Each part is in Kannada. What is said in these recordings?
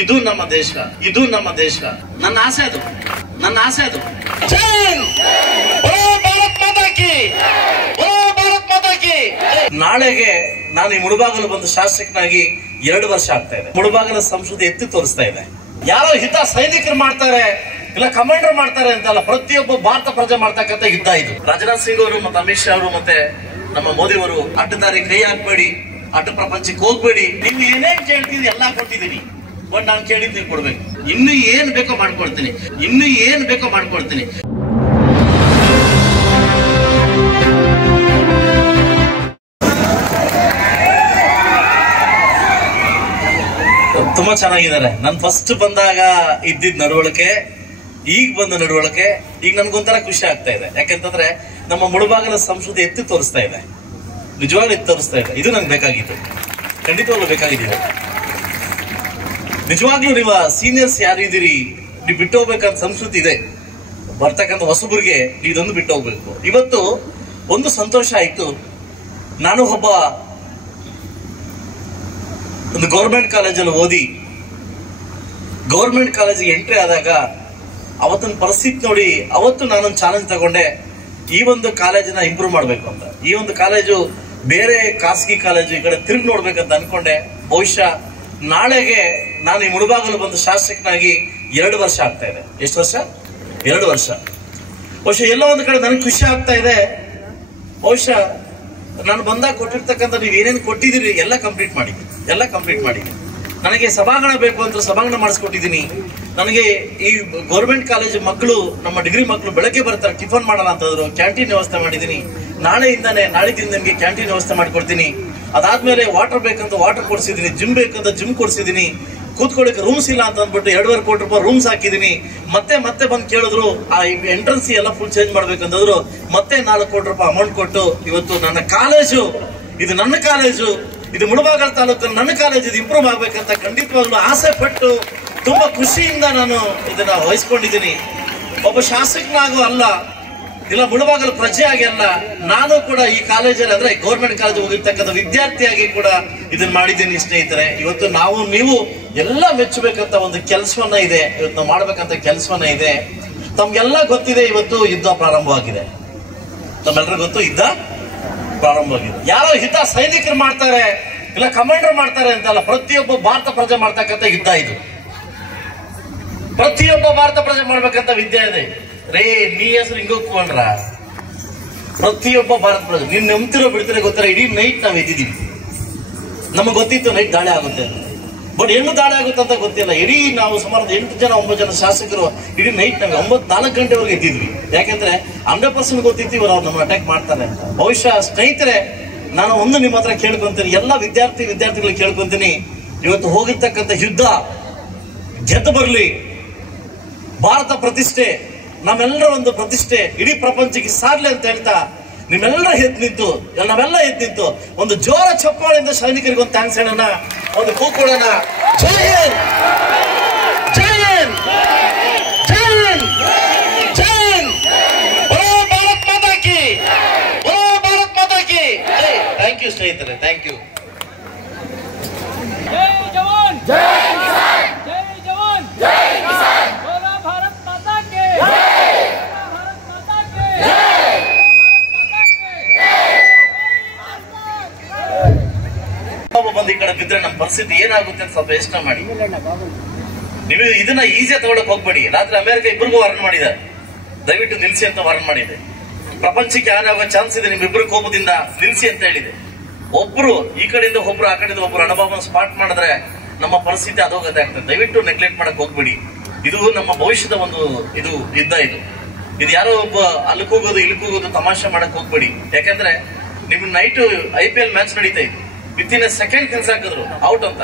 ಇದು ನಮ್ಮ ದೇಶ, ಇದು ನಮ್ಮ ದೇಶ. ನನ್ನ ಆಸೆ ಅದು, ನನ್ನ ಆಸೆ ಅದು. ನಾಳೆಗೆ ನಾನು ಈ ಮುಳಬಾಗಲು ಬಂದು ಶಾಸಕನಾಗಿ 2 ವರ್ಷ ಆಗ್ತಾ ಇದೆ. ಮುಳಬಾಗಲ ಸಂಸ್ಕೃತಿ ಎತ್ತಿ ತೋರಿಸ್ತಾ ಇದೆ. ಯಾರೋ ಹಿತ ಸೈನಿಕರು ಮಾಡ್ತಾರೆ, ಇಲ್ಲ ಕಮಾಂಡರ್ ಮಾಡ್ತಾರೆ ಅಂತಲ್ಲ, ಪ್ರತಿಯೊಬ್ಬ ಭಾರತ ಪ್ರಜೆ ಮಾಡ್ತಕ್ಕಂಥ ಯುದ್ಧ ಇದು. ರಾಜನಾಥ್ ಸಿಂಗ್ ಅವರು ಮತ್ತೆ ಅಮಿತ್ ಶಾ ಅವರು ಮತ್ತೆ ನಮ್ಮ ಮೋದಿ ಅವರು ಅಡ್ಡದಾರಿ ಕೈ ಹಾಕ್ಬೇಡಿ, ಅಡ್ಡ ಪ್ರಪಂಚಕ್ಕೆ ಹೋಗ್ಬೇಡಿ, ನೀವು ಏನೇನ್ ಕೇಳ್ತೀರಿ ಎಲ್ಲಾ ಕೊಟ್ಟಿದ್ದೀನಿ, ಬಟ್ ನಾನು ಕೇಳಿದ್ ನೀವು ಕೊಡ್ಬೇಕು. ಇನ್ನು ಏನ್ ಬೇಕೋ ಮಾಡ್ಕೊಡ್ತೀನಿ, ಇನ್ನು ಏನ್ ಬೇಕೋ ಮಾಡ್ಕೊಡ್ತೀನಿ. ತುಂಬಾ ಚೆನ್ನಾಗಿದ್ದಾರೆ. ನಾನು ಫಸ್ಟ್ ಬಂದಾಗ ಇದ್ದಿದ್ ನಡವಳಿಕೆ, ಈಗ ಬಂದ ನಡವಳಿಕೆ, ಈಗ ನನ್ಗೊಂಥರ ಖುಷಿ ಆಗ್ತಾ ಇದೆ. ಯಾಕೆಂತಂದ್ರೆ ನಮ್ಮ ಮುಳಬಾಗಲ ಸಂಸ್ಕೃತಿ ಎತ್ತಿ ತೋರಿಸ್ತಾ ಇದೆ, ನಿಜವಾಗ್ಲೂ ಎತ್ತಿ ತೋರಿಸ್ತಾ ಇದೆ. ಇದು ನಂಗೆ ಬೇಕಾಗಿತ್ತು, ಖಂಡಿತವಾಗ್ಲೂ ಬೇಕಾಗಿದ್ದು. ನಿಜವಾಗ್ಲೂ ನೀವು ಸೀನಿಯರ್ಸ್ ಯಾರಿದ್ದೀರಿ, ನೀವು ಬಿಟ್ಟು ಹೋಗ್ಬೇಕಂತ ಸಂಸ್ಕೃತಿ ಇದೆ. ಬರ್ತಕ್ಕಂಥ ಹೊಸಬರಿಗೆ ಇದೊಂದು ಬಿಟ್ಟು ಹೋಗ್ಬೇಕು. ಇವತ್ತು ಒಂದು ಸಂತೋಷ ಆಯ್ತು, ನಾನು ಒಂದು ಗೌರ್ಮೆಂಟ್ ಕಾಲೇಜಲ್ಲಿ ಓದಿ ಗೌರ್ಮೆಂಟ್ ಕಾಲೇಜಿಗೆ ಎಂಟ್ರಿ ಆದಾಗ ಅವತ್ತಿನ ಪರಿಸ್ಥಿತಿ ನೋಡಿ ಅವತ್ತು ನಾನೊಂದು ಚಾಲೆಂಜ್ ತಗೊಂಡೆ, ಈ ಒಂದು ಕಾಲೇಜನ್ನ ಇಂಪ್ರೂವ್ ಮಾಡ್ಬೇಕು ಅಂತ. ಈ ಒಂದು ಕಾಲೇಜು ಬೇರೆ ಖಾಸಗಿ ಕಾಲೇಜು ಈ ಕಡೆ ತಿರುಗಿ ನೋಡ್ಬೇಕಂತ ಅನ್ಕೊಂಡೆ. ಬಹುಶಃ ನಾಳೆಗೆ ನಾನು ಈ ಮುಳಬಾಗಲು ಬಂದು ಶಾಸಕನಾಗಿ 2 ವರ್ಷ ಆಗ್ತಾ ಇದೆ. ಎಷ್ಟು ವರ್ಷ? 2 ವರ್ಷ. ಬಹುಶಃ ಎಲ್ಲ ಒಂದು ಕಡೆ ನನಗೆ ಖುಷಿ ಆಗ್ತಾ ಇದೆ. ಬಹುಶಃ ನಾನು ಬಂದಾಗ ಕೊಟ್ಟಿರ್ತಕ್ಕಂಥ ನೀವು ಏನೇನು ಕೊಟ್ಟಿದ್ದೀರಿ ಎಲ್ಲ ಕಂಪ್ಲೀಟ್ ಮಾಡಿದ್ದೀನಿ. ನನಗೆ ಸಭಾಂಗಣ ಬೇಕು ಅಂತ ಸಭಾಂಗಣ ಮಾಡಿಸ್ಕೊಟ್ಟಿದ್ದೀನಿ. ನನಗೆ ಈ ಗೌರ್ಮೆಂಟ್ ಕಾಲೇಜ್ ಮಕ್ಕಳು, ನಮ್ಮ ಡಿಗ್ರಿ ಮಕ್ಕಳು ಬೆಳಗ್ಗೆ ಬರ್ತಾರೆ, ಟಿಫನ್ ಮಾಡಲ್ಲ ಅಂತಂದ್ರು, ಕ್ಯಾಂಟೀನ್ ವ್ಯವಸ್ಥೆ ಮಾಡಿದ್ದೀನಿ. ನಾಳೆದಿಂದ ನಿಮಗೆ ಕ್ಯಾಂಟೀನ್ ವ್ಯವಸ್ಥೆ ಮಾಡಿಕೊಡ್ತೀನಿ. ಅದಾದ್ಮೇಲೆ ವಾಟರ್ ಬೇಕಂತ ವಾಟರ್ ಕೊಡ್ಸಿದ್ದೀನಿ, ಜಿಮ್ ಬೇಕಂತ ಜಿಮ್ ಕೊಡ್ಸಿದ್ದೀನಿ. ಕೂತ್ಕೊಳ್ಳಿಕ್ಕೆ ರೂಮ್ಸ್ ಇಲ್ಲ ಅಂತ ಅಂದ್ಬಿಟ್ಟು 2.5 ಕೋಟಿ ರೂಪಾಯಿ ರೂಮ್ಸ್ ಹಾಕಿದ್ದೀನಿ. ಮತ್ತೆ ಬಂದು ಕೇಳಿದ್ರು, ಆ ಎಂಟ್ರೆನ್ಸ್ ಎಲ್ಲ ಫುಲ್ ಚೇಂಜ್ ಮಾಡ್ಬೇಕಂತಂದ್ರು. ಮತ್ತೆ 4 ಕೋಟಿ ರೂಪಾಯಿ ಅಮೌಂಟ್ ಕೊಟ್ಟು ಇವತ್ತು ನನ್ನ ಕಾಲೇಜು, ಇದು ನನ್ನ ಕಾಲೇಜು, ಇದು ಮುಳಬಾಗಲ ತಾಲೂಕಲ್ಲಿ ನನ್ನ ಕಾಲೇಜ್, ಇದು ಇಂಪ್ರೂವ್ ಆಗ್ಬೇಕಂತ ಖಂಡಿತವಾಗ್ಲೂ ಆಸೆ ಪಟ್ಟು ತುಂಬಾ ಖುಷಿಯಿಂದ ನಾನು ಇದನ್ನ ವಹಿಸ್ಕೊಂಡಿದ್ದೀನಿ. ಒಬ್ಬ ಶಾಸಕನಾಗೂ ಅಲ್ಲ, ಇಲ್ಲ ಮುಳಬಾಗಲ ಪ್ರಜೆಯಾಗಿ ಅಲ್ಲ, ನಾನು ಕೂಡ ಈ ಕಾಲೇಜಲ್ಲಿ ಅಂದ್ರೆ ಗೌರ್ಮೆಂಟ್ ಕಾಲೇಜ್ ಹೋಗಿರ್ತಕ್ಕಂಥ ವಿದ್ಯಾರ್ಥಿಯಾಗಿ ಕೂಡ ಇದನ್ನ ಮಾಡಿದ್ದೀನಿ. ಸ್ನೇಹಿತರೆ, ಇವತ್ತು ನೀವು ಎಲ್ಲ ಮೆಚ್ಚಬೇಕಂತ ಒಂದು ಕೆಲಸವನ್ನ ಇದೆ, ಇವತ್ತು ನಾವು ಮಾಡ್ಬೇಕಂತ ಕೆಲಸವನ್ನ ಇದೆ. ತಮ್ಗೆಲ್ಲ ಗೊತ್ತಿದೆ, ಇವತ್ತು ಯುದ್ಧ ಪ್ರಾರಂಭವಾಗಿದೆ. ತಮ್ಮೆಲ್ಲರಿಗೂ ಗೊತ್ತು, ಯುದ್ಧ ಪ್ರಾರಂಭವಾಗಿದೆ. ಯಾರೋ ಹಿತ ಸೈನಿಕರು ಮಾಡ್ತಾರೆ, ಇಲ್ಲ ಕಮಾಂಡರ್ ಮಾಡ್ತಾರೆ ಅಂತಲ್ಲ, ಪ್ರತಿಯೊಬ್ಬ ಭಾರತ ಪ್ರಜೆ ಮಾಡ್ತಕ್ಕಂಥ ಯುದ್ಧ ಇದು. ಪ್ರತಿಯೊಬ್ಬ ಭಾರತ ಪ್ರಜೆ ಮಾಡ್ಬೇಕಂತ ವಿದ್ಯೆ ಇದೆ. ರೇ ನೀ ಹೆಸರು ಹಿಂಗೋಗ್ಕೊಂಡ್ರ ಪ್ರತಿಯೊಬ್ಬ ಭಾರತ ಪ್ರಜೆ, ನೀನ್ ನಂಬ್ತಿರೋ ಬಿಡ್ತಿರೋ ಗೊತ್ತಿಲ್ಲ. ಇಡೀ ನೈಟ್ ನಾವ್ ಎದ್ದಿದ್ದೀವಿ, ನಮಗ್ ಗೊತ್ತಿತ್ತು ನೈಟ್ ದಾಳಿ ಆಗುತ್ತೆ, ಬಟ್ ಏನು ದಾಳಿ ಆಗುತ್ತೆ ಅಂತ ಗೊತ್ತಿಲ್ಲ. ಇಡೀ ನಾವು ಸುಮಾರು 8 ಜನ 9 ಜನ ಶಾಸಕರು ಇಡೀ ನೈಟ್ ನಾವು 4 ಗಂಟೆವರೆಗೆ ಎದ್ದಿದ್ವಿ. ಯಾಕೆಂದ್ರೆ 100% ಗೊತ್ತಿತ್ತು ಇವರು ನಮ್ಮ ಅಟ್ಯಾಕ್ ಮಾಡ್ತಾರೆ ಅಂತ. ಬಹುಶಃ ಸ್ನೇಹಿತರೆ, ನಾನು ಒಂದು ನಿಮ್ಮ ಹತ್ರ ಕೇಳ್ಕೊಂತೀನಿ, ಎಲ್ಲ ವಿದ್ಯಾರ್ಥಿಗಳಿಗೆ ಕೇಳ್ಕೊಂತೀನಿ, ಇವತ್ತು ಹೋಗಿರ್ತಕ್ಕಂಥ ಯುದ್ಧ ಗೆದ್ದು ಬರ್ಲಿ. ಭಾರತ ಪ್ರತಿಷ್ಠೆ, ನಮ್ಮೆಲ್ಲರ ಒಂದು ಪ್ರತಿಷ್ಠೆ ಇಡೀ ಪ್ರಪಂಚಕ್ಕೆ ಸಾರ್ಲಿ ಅಂತ ಹೇಳ್ತಾ ನಾವೆಲ್ಲ ಎದ್ದು ನಿಂತು ಒಂದು ಜೋರ ಚಪ್ಪಾಳೆಯಿಂದ ಸೈನಿಕರಿಗೆ ಒಂದು ಥ್ಯಾಂಕ್ಸ್ ಹೇಳೋಣ, ಒಂದು ಕೂಕೊಡೋಣ. ಜೈ ಹಿಂದ್, ಜೈ ಹಿಂದ್, ಜೈ ಹಿಂದ್, ಜೈ ಹಿಂದ್. ಬೋಲೋ ಭಾರತ್ ಮಾತಾ ಕಿ, ಬೋಲೋ ಭಾರತ್ ಮಾತಾ ಕಿ. ಥ್ಯಾಂಕ್ ಯು ಸ್ನೇಹಿತರೆ, ಥ್ಯಾಂಕ್ ಯು. ಜೈ ಜವಾನ್, ಜೈ ಕಿಸಾನ್, ಜೈ ಜವಾನ್, ಜೈ ಕಿಸಾನ್. ಬೋಲೋ ಭಾರತ್ ಮಾತಾ ಕಿ, ಭಾರತ್ ಮಾತಾ ಕಿ, ಬಂದು ಈ ಕಡೆ ಬಿದ್ರೆ ನಮ್ಮ ಪರಿಸ್ಥಿತಿ ಏನಾಗುತ್ತೆ ಅಂತ ಸ್ವಲ್ಪ ಯೋಚನೆ ಮಾಡಿ. ನೀವು ಇದನ್ನ ಈಸಿಯಾಗಿ ತಗೊಳಕ್ ಹೋಗ್ಬೇಡಿ. ರಾತ್ರಿ ಅಮೆರಿಕ ಇಬ್ಬರಿಗೂ ವಾರ್ನ್ ಮಾಡಿದ್ದಾರೆ, ದಯವಿಟ್ಟು ನಿಲ್ಸಿ ಅಂತ ವಾರ್ನ್ ಮಾಡಿದೆ. ಪ್ರಪಂಚಕ್ಕೆ ಯಾರಾಗೋ ಚಾನ್ಸ್ ಇದೆ, ನಿಮ್ಮಿಬ್ಬರು ಕೋಪದಿಂದ ನಿಲ್ಸಿ ಅಂತ ಹೇಳಿದೆ. ಒಬ್ರು ಈ ಕಡೆಯಿಂದ ಒಬ್ರು ಆ ಕಡೆಯಿಂದ ಒಬ್ರು ಅನುಭವ ಸ್ಪಾಟ್ ಮಾಡಿದ್ರೆ ನಮ್ಮ ಪರಿಸ್ಥಿತಿ ಅಧೋಗತಿ ಆಗ್ತದೆ. ದಯವಿಟ್ಟು ನೆಗ್ಲೆಕ್ಟ್ ಮಾಡಕ್ ಹೋಗ್ಬೇಡಿ. ಇದು ನಮ್ಮ ಭವಿಷ್ಯದ ಒಂದು ಯುದ್ಧ. ಇದು ಯಾರೋ ಒಬ್ಬ ಅಲ್ಲಿಗೆ ಹೋಗೋದು ಇಲ್ಲಿಗೆ ಹೋಗೋದು ತಮಾಷೆ ಮಾಡಕ್ ಹೋಗ್ಬೇಡಿ. ಯಾಕಂದ್ರೆ ನಿಮ್ ನೈಟ್ IPL ಮ್ಯಾಚ್ ನಡೀತಾ ಇತ್ತು, ವಿತಿನ್ ಸೆಕೆಂಡ್ ತಿನ್ಸಾಕಿದ್ರು ಔಟ್ ಅಂತ,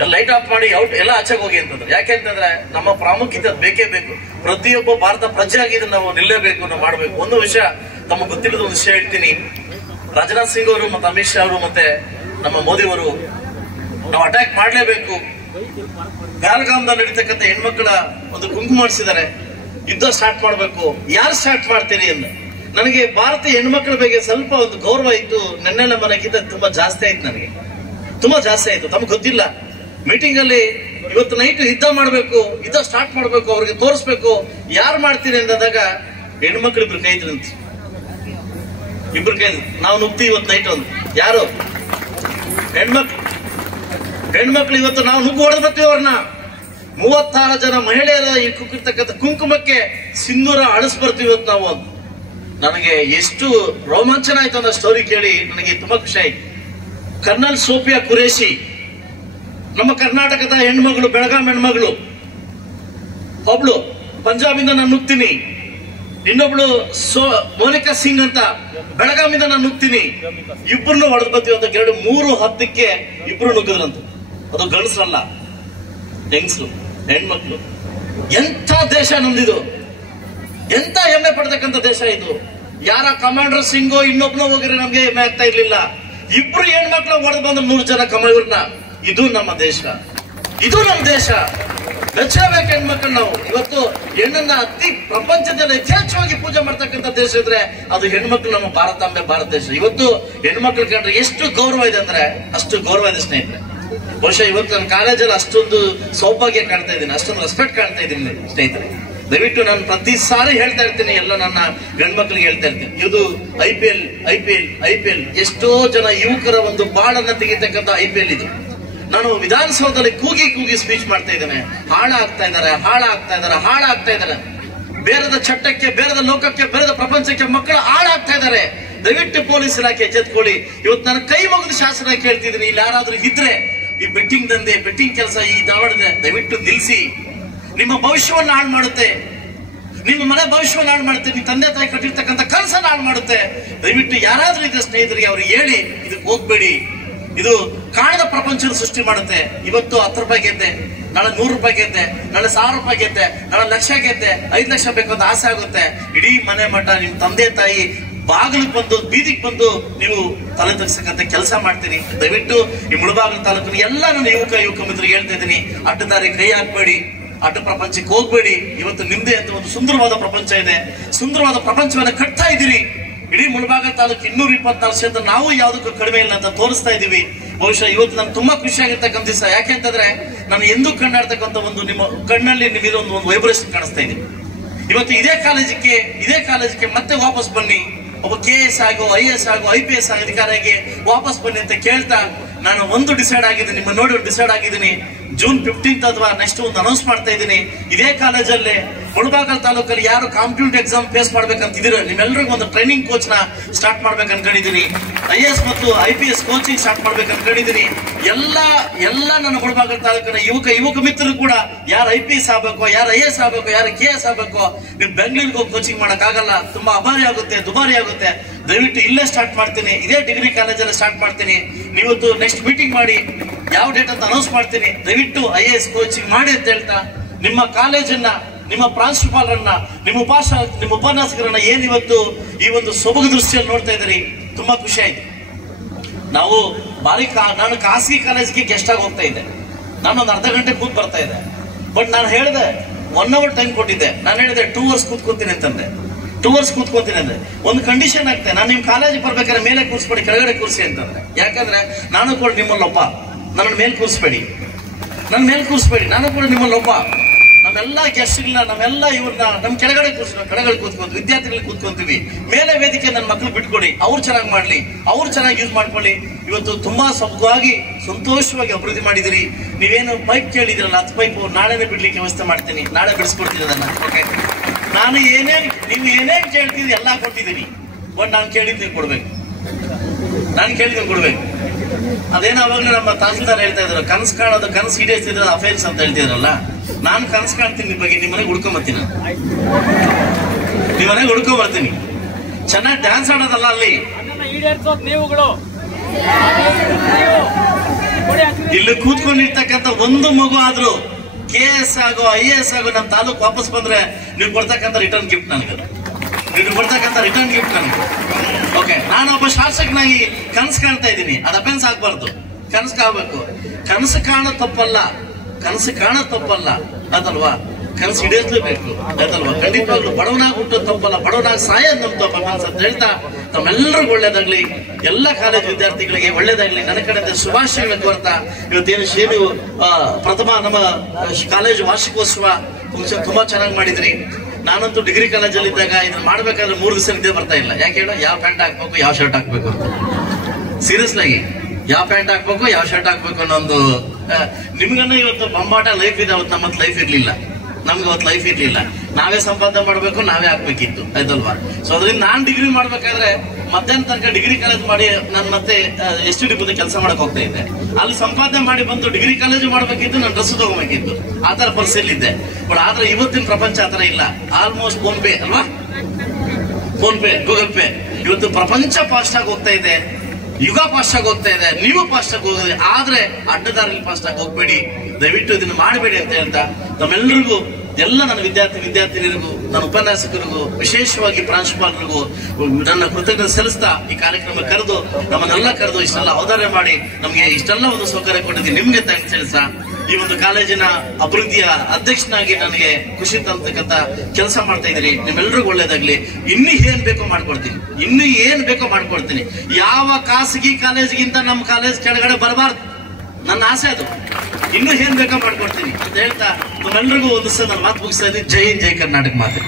ಎಲ್ಲ ಲೈಟ್ ಆಫ್ ಮಾಡಿ ಔಟ್ ಎಲ್ಲ ಆಚೆಗೆ ಹೋಗಿ ಅಂತಂದ್ರು. ಯಾಕೆಂತಂದ್ರೆ ನಮ್ಮ ಪ್ರಾಮುಖ್ಯತೆ ಬೇಕೇ ಬೇಕು. ಪ್ರತಿಯೊಬ್ಬ ಭಾರತ ಪ್ರಜೆ ಆಗಿದೆ, ನಾವು ನಿಲ್ಲಬೇಕು, ನಾವು ಮಾಡ್ಬೇಕು. ಒಂದು ವಿಷಯ ತಮಗೆ ಗೊತ್ತಿಲ್ಲದ ಒಂದು ವಿಷಯ ಹೇಳ್ತೀನಿ. ರಾಜನಾಥ್ ಸಿಂಗ್ ಅವರು ಮತ್ತೆ ಅಮಿತ್ ಶಾ ಅವರು ಮತ್ತೆ ನಮ್ಮ ಮೋದಿ ಅವರು ನಾವು ಅಟ್ಯಾಕ್ ಮಾಡ್ಲೇಬೇಕು. ಗಾಲ್ಗಾಮ್ದಲ್ಲಿ ನಡೀತಕ್ಕಂಥ ಹೆಣ್ಮಕ್ಳ ಒಂದು ಗುಂಪು ಮಾಡಿಸಿದ್ದಾರೆ, ಯುದ್ಧ ಸ್ಟಾರ್ಟ್ ಮಾಡ್ಬೇಕು. ಯಾರು ಸ್ಟಾರ್ಟ್ ಮಾಡ್ತೀರಿ ಅಂತ ನನಗೆ ಭಾರತೀಯ ಹೆಣ್ಮಕ್ಳ ಬಗ್ಗೆ ಸ್ವಲ್ಪ ಒಂದು ಗೌರವ ಇತ್ತು. ನೆನ್ನೆಲ್ಲ ಮನೆಗಿಂತ ತುಂಬಾ ಜಾಸ್ತಿ ಆಯ್ತು, ನನಗೆ ತುಂಬಾ ಜಾಸ್ತಿ ಆಯ್ತು. ತಮಗೆ ಗೊತ್ತಿಲ್ಲ, ಮೀಟಿಂಗ್ ಅಲ್ಲಿ ಇವತ್ತು ನೈಟ್ ಯುದ್ಧ ಮಾಡ್ಬೇಕು, ಯುದ್ಧ ಸ್ಟಾರ್ಟ್ ಮಾಡ್ಬೇಕು, ಅವ್ರಿಗೆ ತೋರಿಸ್ಬೇಕು. ಯಾರು ಮಾಡ್ತೀರಿ ಅಂದಾಗ ಹೆಣ್ಮಕ್ಳು ಇಬ್ರು ಕೈ ನಿಂತು, ಇಬ್ರು ಕೈ ನಾವು ನುಗ್ತೀವಿ ಇವತ್ತು ನೈಟ್. ಒಂದು ಯಾರು ಹೆಣ್ಮಕ್ಳು ಇವತ್ತು ನಾವು ನುಗ್ಗು ಹೊಡೆದು ಬರ್ತೀವಿ ಅವ್ರನ್ನ. 36 ಜನ ಮಹಿಳೆಯರ ಈ ಕುಕ್ಕಿರ್ತಕ್ಕಂಥ ಕುಂಕುಮಕ್ಕೆ ಸಿಂಧೂರ ಅಳಿಸ್ ಬರ್ತೀವಿ ಇವತ್ತು ನಾವು. ನನಗೆ ಎಷ್ಟು ರೋಮಾಂಚನ ಆಯ್ತು ಅನ್ನೋ ಸ್ಟೋರಿ ಕೇಳಿ ನನಗೆ ತುಂಬಾ ಖುಷಿ ಆಯ್ತು. ಕರ್ನಲ್ ಸೋಫಿಯಾ ಕುರೇಶಿ, ನಮ್ಮ ಕರ್ನಾಟಕದ ಹೆಣ್ಮಗಳು, ಬೆಳಗಾಂ ಹೆಣ್ಮಗಳು. ಒಬ್ಳು ಪಂಜಾಬಿಂದ ನಾನು ನುಗ್ತೀನಿ, ಇನ್ನೊಬ್ಳು ಮೋನಿಕಾ ಸಿಂಗ್ ಅಂತ ಬೆಳಗಾವಿಂದ ನಾನು ನುಗ್ತೀನಿ. ಇಬ್ಬರನ್ನು ಹೊಡೆದು ಬರ್ತೀವಿ ಅಂತ 3:10 ಇಬ್ರು ನುಗ್ಗದ್ರಂತ. ಅದು ಗಂಡಸರಲ್ಲ, ಹೆಂಗಸರು, ಹೆಣ್ಮಕ್ಳು. ಎಂಥ ದೇಶ ನಮ್ದಿದು, ಎಂತ ಹೆಮ್ಮೆ ಪಡ್ತಕ್ಕಂಥ ದೇಶ ಇದು. ಯಾರ ಕಮಾಂಡರ್ ಸಿಂಗೋ ಇನ್ನೊಬ್ನೋ ಹೋಗಿದ್ರೆ ನಮ್ಗೆ ಹೆಮ್ಮೆ ಆಗ್ತಾ ಇರ್ಲಿಲ್ಲ. ಇಬ್ರು ಹೆಣ್ಮಕ್ಳು ಹೊಡೆದು ಬಂದ್ರೆ 100 ಜನ ಕಮಾಂಡರ್ನ. ಇದು ನಮ್ಮ ದೇಶ, ಇದು ನಮ್ಮ ದೇಶ. ಮೆಚ್ಚಬೇಕು ಹೆಣ್ಮಕ್ಳು. ನಾವು ಇವತ್ತು ಹೆಣ್ಣನ್ನ ಅತಿ ಪ್ರಪಂಚದಲ್ಲಿ ಯಥೇಚ್ಛವಾಗಿ ಪೂಜೆ ಮಾಡ್ತಕ್ಕಂಥ ದೇಶ ಇದ್ರೆ ಅದು ಹೆಣ್ಮಕ್ಳು, ನಮ್ಮ ಭಾರತಾಂಬೆ, ಭಾರತ ದೇಶ. ಇವತ್ತು ಹೆಣ್ಮಕ್ಳು ಕಂಡ್ರೆ ಎಷ್ಟು ಗೌರವ ಇದೆ ಅಂದ್ರೆ ಅಷ್ಟು ಗೌರವ ಇದೆ ಸ್ನೇಹಿತರೆ. ಬಹುಶಃ ಇವತ್ತು ನನ್ನ ಕಾಲೇಜಲ್ಲಿ ಅಷ್ಟೊಂದು ಸೌಭಾಗ್ಯ ಕಾಣ್ತಾ ಇದ್ದೀನಿ, ಅಷ್ಟೊಂದು ರೆಸ್ಪೆಕ್ಟ್ ಕಾಣ್ತಾ ಇದ್ದೀನಿ ಸ್ನೇಹಿತರೆ. ದಯವಿಟ್ಟು ನಾನು ಪ್ರತಿ ಸಾರಿ ಹೇಳ್ತಾ ಇರ್ತೀನಿ, ಎಲ್ಲ ನನ್ನ ಗಂಡ್ಮಕ್ಳಿಗೆ ಹೇಳ್ತಾ ಇರ್ತೀನಿ, ಇದು IPL ಎಷ್ಟೋ ಜನ ಯುವಕರ ಒಂದು ಬಾಳನ್ನ ತೆಗಿತಕ್ಕಂಥ IPL ಇದು. ನಾನು ವಿಧಾನಸೌಧದಲ್ಲಿ ಕೂಗಿ ಸ್ಪೀಚ್ ಮಾಡ್ತಾ ಇದ್ದೇನೆ. ಹಾಳಾಗ್ತಾ ಇದ್ದಾರೆ. ಬೇರೆದ ಚಟ್ಟಕ್ಕೆ, ಬೇರೆದ ಲೋಕಕ್ಕೆ, ಬೇರೆದ ಪ್ರಪಂಚಕ್ಕೆ ಮಕ್ಕಳು ಹಾಳಾಗ್ತಾ ಇದ್ದಾರೆ. ದಯವಿಟ್ಟು ಪೊಲೀಸ್ ಇಲಾಖೆ ಎಚ್ಚೆತ್ಕೊಳ್ಳಿ. ಇವತ್ತು ನಾನು ಕೈ ಮುಗಿದು ಶಾಸನ ಕೇಳ್ತಿದ್ದೀನಿ, ಇಲ್ಲಿ ಯಾರಾದ್ರೂ ಇದ್ರೆ ಈ ಬೆಟ್ಟಿಂಗ್ ದಂಧೆ, ಬೆಟ್ಟಿಂಗ್ ಕೆಲಸ ಈ ದಾವಣದೆ ದಯವಿಟ್ಟು ನಿಲ್ಲಿಸಿ. ನಿಮ್ಮ ಭವಿಷ್ಯವನ್ನು ಹಾಳು ಮಾಡುತ್ತೆ, ನಿಮ್ಮ ಮನೆ ಭವಿಷ್ಯವನ್ನು ಹಾಳು ಮಾಡುತ್ತೆ, ನಿಮ್ಮ ತಂದೆ ತಾಯಿ ಕಟ್ಟಿರ್ತಕ್ಕಂಥ ಕನಸನ್ನು ಹಾಳು ಮಾಡುತ್ತೆ. ದಯವಿಟ್ಟು ಯಾರಾದ್ರೂ ಇದ್ರೆ ಸ್ನೇಹಿತರಿಗೆ ಅವ್ರಿಗೆ ಹೇಳಿ ಇದಕ್ಕೆ ಹೋಗ್ಬೇಡಿ. ಇದು ಕಾಣದ ಪ್ರಪಂಚದ ಸೃಷ್ಟಿ ಮಾಡುತ್ತೆ. ಇವತ್ತು 10 ರೂಪಾಯಿ ಗೆದ್ದೆ, ನಾಳೆ 100 ರೂಪಾಯಿ ಗೆದ್ದೆ, ನಾಳೆ 1000 ರೂಪಾಯಿ ಗೆದ್ದೆ, ನಾಳೆ 1 ಲಕ್ಷ ಗೆದ್ದೆ, 5 ಲಕ್ಷ ಬೇಕು ಅಂತ ಆಸೆ ಆಗುತ್ತೆ. ಇಡೀ ಮನೆ ಮಠ ನಿಮ್ ತಂದೆ ತಾಯಿ ಬಾಗಿಲಿಗೆ ಬಂದು, ಬೀದಿಗೆ ಬಂದು ನೀವು ತಲೆ ತಗ್ಸಕ್ಕಂತ ಕೆಲಸ ಮಾಡ್ತೀನಿ. ದಯವಿಟ್ಟು ಈ ಮುಳಬಾಗಿಲು ತಾಲೂಕಿನ ಎಲ್ಲ ನನ್ನ ಯುವಕ ಮಿತ್ರರಿಗೆ ಹೇಳ್ತಾ ಇದ್ದೀನಿ, ಅಡ್ಡದಾರಿ ಕೈ ಹಾಕ್ಬೇಡಿ, ಅಡ್ಡ ಪ್ರಪಂಚಕ್ಕೆ ಹೋಗ್ಬೇಡಿ. ಇವತ್ತು ನಿಮ್ದೇ ಅಂತ ಒಂದು ಸುಂದರವಾದ ಪ್ರಪಂಚ ಇದೆ, ಸುಂದರವಾದ ಪ್ರಪಂಚವನ್ನ ಕಟ್ತಾ ಇದ್ದೀರಿ. ಇಡೀ ಮುಳಬಾಗಿಲು ತಾಲೂಕು 224 ಕ್ಷೇತ್ರ ನಾವು ಯಾವುದಕ್ಕೂ ಕಡಿಮೆ ಇಲ್ಲ ಅಂತ ತೋರಿಸ್ತಾ ಇದೀವಿ. ಬಹುಶಃ ಇವತ್ತು ನಾನು ತುಂಬಾ ಖುಷಿಯಾಗಿರ್ತಕ್ಕಂಥ ದಿವಸ. ಯಾಕೆಂತಂದ್ರೆ ನಾನು ಎಂದೂ ಕಂಡಾಡ್ತಕ್ಕಂಥ ಒಂದು ನಿಮ್ಮ ಕಣ್ಣಲ್ಲಿ ನಿಮ್ಮಿರೋ ಒಂದು ವೈಬ್ರೇಷನ್ ಕಾಣಿಸ್ತಾ ಇದೆ. ಇವತ್ತು ಇದೇ ಕಾಲೇಜಿಗೆ ಮತ್ತೆ ವಾಪಸ್ ಬನ್ನಿ, ಒಬ್ಬ KS ಆಗೋ, IAS ಆಗೋ, IPS ಅಧಿಕಾರಿಗೆ ವಾಪಸ್ ಬನ್ನಿ ಅಂತ ಕೇಳ್ತಾ ನಾನು ಒಂದು ಡಿಸೈಡ್ ಆಗಿದ್ದೀನಿ, ನಿಮ್ಮ ನೋಡಿ ಡಿಸೈಡ್ ಆಗಿದ್ದೀನಿ. June 15th ಅಥವಾ ನೆಕ್ಸ್ಟ್ ಒಂದು ಅನೌನ್ಸ್ ಮಾಡ್ತಾ ಇದ್ದೀನಿ. ಇದೇ ಕಾಲೇಜಲ್ಲೇ ಮುಳಬಾಗಿಲು ತಾಲೂಕಲ್ಲಿ ಯಾರು ಕಾಂಪಿಟೇಟಿವ್ ಎಕ್ಸಾಮ್ ಫೇಸ್ ಮಾಡ್ಬೇಕಂತಿದ್ದೀರ ನಿಮ್ಮೆಲ್ಲರಿಗೂ ಒಂದು ಟ್ರೈನಿಂಗ್ ಕೋಚ್ ನ ಸ್ಟಾರ್ಟ್ ಮಾಡ್ಬೇಕು ಅನ್ಕೊಂಡಿದ್ದೀನಿ. IAS ಮತ್ತು IPS ಕೋಚಿಂಗ್ ಸ್ಟಾರ್ಟ್ ಮಾಡ್ಬೇಕು ಅನ್ಕೊಂಡಿದ್ದೀನಿ. ಎಲ್ಲ ನನ್ನ ಮುಳಬಾಗಿಲು ತಾಲೂಕಿನ ಯುವಕ ಮಿತ್ರರು ಕೂಡ ಯಾರು IPS ಆಗ್ಬೇಕು, ಯಾರು IAS ಆಗ್ಬೇಕು, ಯಾರು KS ಆಗ್ಬೇಕು, ನೀವು ಬೆಂಗಳೂರಿಗೆ ಹೋಗಿ ಕೋಚಿಂಗ್ ಮಾಡಕ್ ಆಗಲ್ಲ, ತುಂಬಾ ಅಭಾರಿ ಆಗುತ್ತೆ, ದುಬಾರಿ ಆಗುತ್ತೆ. ದಯವಿಟ್ಟು ಇಲ್ಲೇ ಸ್ಟಾರ್ಟ್ ಮಾಡ್ತೀನಿ, ಇದೇ ಡಿಗ್ರಿ ಕಾಲೇಜಲ್ಲಿ ಸ್ಟಾರ್ಟ್ ಮಾಡ್ತೀನಿ. ನೀವತ್ತು ನೆಕ್ಸ್ಟ್ ಮೀಟಿಂಗ್ ಮಾಡಿ ಯಾವ ಡೇಟ್ ಅಂತ ಅನೌನ್ಸ್ ಮಾಡ್ತೀನಿ. ದಯವಿಟ್ಟು IAS ಕೋಚಿಂಗ್ ಮಾಡಿ ಅಂತ ಹೇಳ್ತಾ ನಿಮ್ಮ ಕಾಲೇಜನ್ನ, ನಿಮ್ಮ ಪ್ರಾಂಶುಪಾಲರನ್ನ, ನಿಮ್ಮ ಉಪನ್ಯಾಸಕರನ್ನ ಏನಿವತ್ತು ಈ ಒಂದು ಸೊಬಗು ದೃಷ್ಟಿಯಲ್ಲಿ ನೋಡ್ತಾ ಇದ್ದೀರಿ, ತುಂಬಾ ಖುಷಿ ಆಯ್ತು. ನಾನು ಖಾಸಗಿ ಕಾಲೇಜಿಗೆ ಗೆಸ್ಟ್ ಆಗಿ ಹೋಗ್ತಾ ಇದ್ದೆ. ನಾನು ಒಂದು ಅರ್ಧ ಗಂಟೆ ಕೂತ್ ಬರ್ತಾ ಇದ್ದೆ. ಬಟ್ ನಾನು ಹೇಳಿದೆ 1 hour ಟೈಮ್ ಕೊಟ್ಟಿದ್ದೆ. ನಾನು ಹೇಳಿದೆ 2 hours ಕೂತ್ಕೊತೀನಿ ಅಂತಂದೆ. 2 hours ಕೂತ್ಕೊತೀನಿ ಅಂದ್ರೆ ಒಂದು ಕಂಡೀಷನ್ ಆಗ್ತದೆ, ನಾನು ನಿಮ್ ಕಾಲೇಜಿಗೆ ಬರ್ಬೇಕಾದ್ರೆ ಮೇಲೆ ಕೂರಿಸ್ಬೇಡಿ, ಕೆಳಗಡೆ ಕೂರಿಸಿ ಅಂತಂದ್ರೆ. ಯಾಕಂದ್ರೆ ನಾನು ಕೂಡ ನಿಮ್ಮಲ್ಲೊಬ್ಬ, ನನ್ನ ಮೇಲೆ ಕೂರಿಸ್ಬೇಡಿ, ನಾನು ಕೂಡ ನಿಮ್ಮಲ್ಲೊಬ್ಬ. ನಮ್ಮೆಲ್ಲ ಗೆಸ್ಟ್ಗಳನ್ನ, ನಮ್ಮೆಲ್ಲ ಇವ್ರನ್ನ ನಮ್ ಕೆಳಗಡೆ ಕೂತ್ಕೊಂತೀವಿ, ವಿದ್ಯಾರ್ಥಿಗಳಿಗೆ ಕೂತ್ಕೊಂತೀವಿ. ಮೇಲೆ ವೇದಿಕೆ ನನ್ನ ಮಕ್ಳು ಬಿಟ್ಕೊಡಿ, ಅವ್ರು ಚೆನ್ನಾಗಿ ಮಾಡ್ಲಿ, ಅವ್ರು ಚೆನ್ನಾಗಿ ಯೂಸ್ ಮಾಡ್ಕೊಳ್ಳಿ. ಇವತ್ತು ತುಂಬಾ ಸೊಬಗಾಗಿ ಸಂತೋಷವಾಗಿ ಅಭಿವೃದ್ಧಿ ಮಾಡಿದಿರಿ. ನೀವೇನು ಪೈಪ್ ಕೇಳಿದಿರಲ್ಲ, 10 ಪೈಪ್ ನಾಳೆನೇ ಬಿಡ್ಲಿಕ್ಕೆ ವ್ಯವಸ್ಥೆ ಮಾಡ್ತೀನಿ, ನಾಳೆ ಬಿಡಿಸ್ಕೊಡ್ತೀನಿ ಅದನ್ನ. ಓಕೆ, ನೀವು ಏನೇನ್ ಕೇಳ್ತೀರಿ ಎಲ್ಲ ಕೊಟ್ಟಿದ್ದೀನಿ. ಬಟ್ ನಾನು ಕೇಳಿದ್ದು ಕೊಡ್ಬೇಕು. ಅದೇನೋ ಅವಾಗಲೂ ನಮ್ಮ ತಹಸೀಲ್ದಾರ್ ಹೇಳ್ತಾ ಇದ್ರು, ಕನಸು ಕಾಣೋದು, ಕನಸು ಈಡೇರಿಸಿದ್ರೆ ಅಫೇನ್ಸ್ ಅಂತ ಹೇಳ್ತಿದ್ರಲ್ಲ. ನಾನು ಕನಸು ಕಾಣ್ತೀನಿ ನಿಮ್ಮ ಬಗ್ಗೆ, ನಿಮ್ಮ ಮನೆಗೆ ಹುಡ್ಕೊಂಬರ್ತೀನಿ, ಚೆನ್ನಾಗಿ ಡ್ಯಾನ್ಸ್ ಆಡೋದಲ್ಲ ಅಲ್ಲಿ. ಇಲ್ಲಿ ಕೂತ್ಕೊಂಡಿರ್ತಕ್ಕಂಥ ಒಂದು ಮಗು ಆದ್ರೂ KS ಆಗೋ, IAS ಆಗೋ ನಮ್ಮ ತಾಲೂಕು ವಾಪಸ್ ಬಂದ್ರೆ ನೀವು ಕೊಡ್ತಕ್ಕಂಥ ರಿಟರ್ನ್ ಗಿಫ್ಟ್ ನನಗೆ. ಓಕೆ, ನಾನೊಬ್ಬ ಶಾಸಕನಾಗಿ ಕನಸು ಕಾಣ್ತಾ ಇದ್ದೀನಿ, ಅದು ಅಫೆನ್ಸ್ ಆಗ್ಬಾರ್ದು, ಕನಸು ಕಾಣಬೇಕು. ಕನಸು ಕಾಣೋ ತಪ್ಪಲ್ಲ ಅದಲ್ವಾ. ಕನಸು ಹಿಡಿಯಲೇಬೇಕು ಆಯ್ತಲ್ವಾ. ಖಂಡಿತವಾಗ್ಲು ಬಡವನಾಗಿ ಹುಟ್ಟೋದು ತಪ್ಪಲ್ಲ, ಬಡವನಾಗಿ ಸಾಯೋದು ನಮ್ ತಪ್ಪಲ್ಲ ಅಂತ ಹೇಳ್ತಾ ತಮ್ಮೆಲ್ಲರಿಗೂ ಒಳ್ಳೇದಾಗ್ಲಿ, ಎಲ್ಲ ಕಾಲೇಜು ವಿದ್ಯಾರ್ಥಿಗಳಿಗೆ ಒಳ್ಳೇದಾಗ್ಲಿ, ನನ್ನ ಕಡೆಯಿಂದ ಶುಭಾಶಯಗಳನ್ನ ಕೋರ್ತಾ ಇವತ್ತೇನು ಶೇರು ಪ್ರಥಮ ನಮ್ಮ ಕಾಲೇಜು ವಾರ್ಷಿಕೋತ್ಸವ ತುಂಬಾ ಚೆನ್ನಾಗಿ ಮಾಡಿದ್ರಿ. ನಾನಂತೂ ಡಿಗ್ರಿ ಕಾಲೇಜಲ್ಲಿ ಇದ್ದಾಗ ಇದನ್ನ ಮಾಡ್ಬೇಕಾದ್ರೆ 3 ದಿವಸ ನಿದ್ದೆ ಬರ್ತಾ ಇಲ್ಲ. ಯಾಕೆ ಹೇಳೋ, ಯಾವ ಪ್ಯಾಂಟ್ ಹಾಕ್ಬೇಕು, ಯಾವ ಶರ್ಟ್ ಹಾಕ್ಬೇಕು ಅಂತ. ಸೀರಿಯಸ್ಲಿ ಆಗಿ ಯಾವ ಪ್ಯಾಂಟ್ ಹಾಕ್ಬೇಕು, ಯಾವ ಶರ್ಟ್ ಹಾಕ್ಬೇಕು ಅನ್ನೋ ಒಂದು ನಿಮ್ಗನ್ನ ಇವತ್ತು ಬಂಬಾಟ ಲೈಫ್ ಇದೆ. ಅವತ್ತು ನಮ್ಮತ್ ಲೈಫ್ ಇರ್ಲಿಲ್ಲ, ನಮ್ಗೆ ಅವತ್ತು ಲೈಫ್ ಇರ್ಲಿಲ್ಲ. ನಾವೇ ಸಂಪಾದನೆ ಮಾಡ್ಬೇಕು, ನಾವೇ ಹಾಕ್ಬೇಕಿತ್ತು ಆಯ್ತಲ್ವಾ. ಸೊ ಅದರಿಂದ ನಾನ್ ಡಿಗ್ರಿ ಮಾಡ್ಬೇಕಾದ್ರೆ ಮಧ್ಯಾಹ್ನ ತನಕ ಡಿಗ್ರಿ ಕಾಲೇಜ್ ಮಾಡಿ ನಾನು ಮತ್ತೆ STD ಬಂದು ಕೆಲಸ ಮಾಡಕ್ ಹೋಗ್ತಾ ಇದ್ದೆ. ಅಲ್ಲಿ ಸಂಪಾದನೆ ಮಾಡಿ ಬಂದು ಡಿಗ್ರಿ ಕಾಲೇಜು ಮಾಡ್ಬೇಕಿತ್ತು, ನಾನು ಡ್ರೆಸ್ ತಗೋಬೇಕಿತ್ತು. ಆತರ ಪರಿಸ್ಥಿತಿ ಇದ್ದೆ. ಬಟ್ ಆದ್ರೆ ಇವತ್ತಿನ ಪ್ರಪಂಚ ಆತರ ಇಲ್ಲ. ಆಲ್ಮೋಸ್ಟ್ ಫೋನ್ ಪೇ ಅಲ್ವಾ, ಫೋನ್ ಪೇ, ಗೂಗಲ್ ಪೇ. ಇವತ್ತು ಪ್ರಪಂಚ ಫಾಸ್ಟ್ ಆಗಿ ಹೋಗ್ತಾ ಇದೆ, ಯುಗ ಫಾಸ್ಟ್ ಆಗಿ ಹೋಗ್ತಾ ಇದೆ, ನೀವು ಫಾಸ್ಟ್ ಆಗಿ ಹೋಗೋದು. ಆದ್ರೆ ಅಡ್ಡದಾರಲ್ಲಿ ಫಾಸ್ಟ್ ಆಗಿ ಹೋಗ್ಬೇಡಿ, ದಯವಿಟ್ಟು ಇದನ್ನ ಮಾಡಬೇಡಿ ಅಂತ ಹೇಳ್ತಾ ತಮ್ಮೆಲ್ಲರಿಗೂ, ಎಲ್ಲ ನನ್ನ ವಿದ್ಯಾರ್ಥಿನಿಯರಿಗೂ, ನನ್ನ ಉಪನ್ಯಾಸಕರಿಗೂ, ವಿಶೇಷವಾಗಿ ಪ್ರಾಂಶುಪಾಲರಿಗೂ ನನ್ನ ಕೃತಜ್ಞತೆ ಸಲ್ಲಿಸ್ತಾ ಈ ಕಾರ್ಯಕ್ರಮ ಕರೆದು ನಮ್ಮನ್ನೆಲ್ಲ ಕರೆದು ಇಷ್ಟೆಲ್ಲ ಅವಧಾನ ಮಾಡಿ ನಮಗೆ ಇಷ್ಟೆಲ್ಲ ಒಂದು ಸೌಕರ್ಯ ಕೊಟ್ಟಿದ್ದೀನಿ. ನಿಮ್ಗೆ ಥ್ಯಾಂಕ್ಸ್ ಹೇಳ್ತಾ ಈ ಒಂದು ಕಾಲೇಜಿನ ಅಭಿವೃದ್ಧಿಯ ಅಧ್ಯಕ್ಷನಾಗಿ ನನಗೆ ಖುಷಿ ತಂತಕ್ಕಂತ ಕೆಲಸ ಮಾಡ್ತಾ ಇದ್ದೀರಿ. ನಿಮ್ಮೆಲ್ಲರಿಗೂ ಒಳ್ಳೇದಾಗ್ಲಿ. ಇನ್ನೂ ಏನ್ ಬೇಕೋ ಮಾಡ್ಕೊಡ್ತೀನಿ, ಇನ್ನೂ ಏನ್ ಬೇಕೋ ಮಾಡ್ಕೊಡ್ತೀನಿ. ಯಾವ ಖಾಸಗಿ ಕಾಲೇಜಿಗಿಂತ ನಮ್ಮ ಕಾಲೇಜ್ ಕೆಳಗಡೆ ಬರಬಾರ್ದು, ನನ್ನ ಆಸೆ ಅದು. ಇನ್ನೂ ಏನ್ ಬೇಕೋ ಮಾಡ್ಕೊಡ್ತೀನಿ ಅಂತ ಹೇಳ್ತಾ ನಿಮ್ಮೆಲ್ಲರಿಗೂ ಒಂದು ಸಲ ನನ್ನ ಮಾತು ಮುಗಿಸ್ತಾ ಇದ್ದೀನಿ. ಜೈ ಹಿಂದ್, ಜೈ ಕರ್ನಾಟಕ ಮಾತೆ.